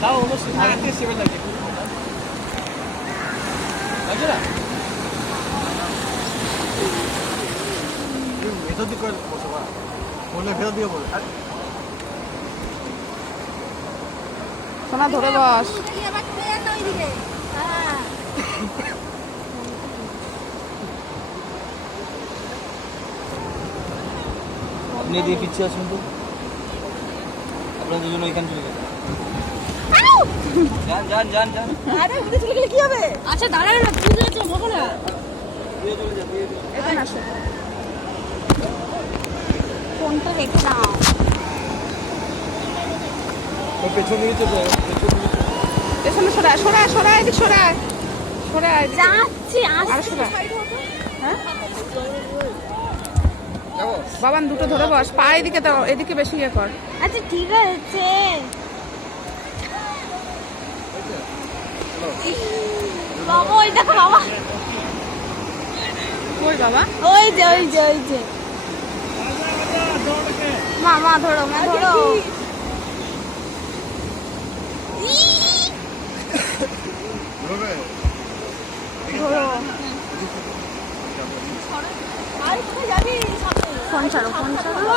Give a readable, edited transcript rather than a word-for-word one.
তাও অবশ্য আগের থেকে সেভেন লাগছে লাগছে না ভেতর দিকে বসে বা বললে ভেতর দিকে বলে সোনা ধরে বস। আপনি দিয়ে পিছিয়ে আসুন তো আপনার দুজন ওইখানে চলে গেল যান যান যান যান আরে উঠে চলে গেলে কি হবে? আচ্ছা দাঁড়াও না, তুই যাচ্ছ বসো না। দিয়ে চলে যা দিয়ে এখানে আসো। ফোনটা রেখে দাও। ওই পেছনে নিয়ে চলে পেছনে সরা সরা সরা এদিকে সরা সরা যাচ্ছি আর আসছি। সরা। হ্যাঁ বাবান দুটো ধরে বস, পা এদিকে দাও, এদিকে বেশি ইয়ে কর। আচ্ছা ঠিক আছে। বাবা ওই দেখো বাবা, কই বাবা? ওই যে ওই যে ওই যে মা মা ধরো মা ধরো। ধরো ফোন ছাড়ো ফোন ছাড়ো।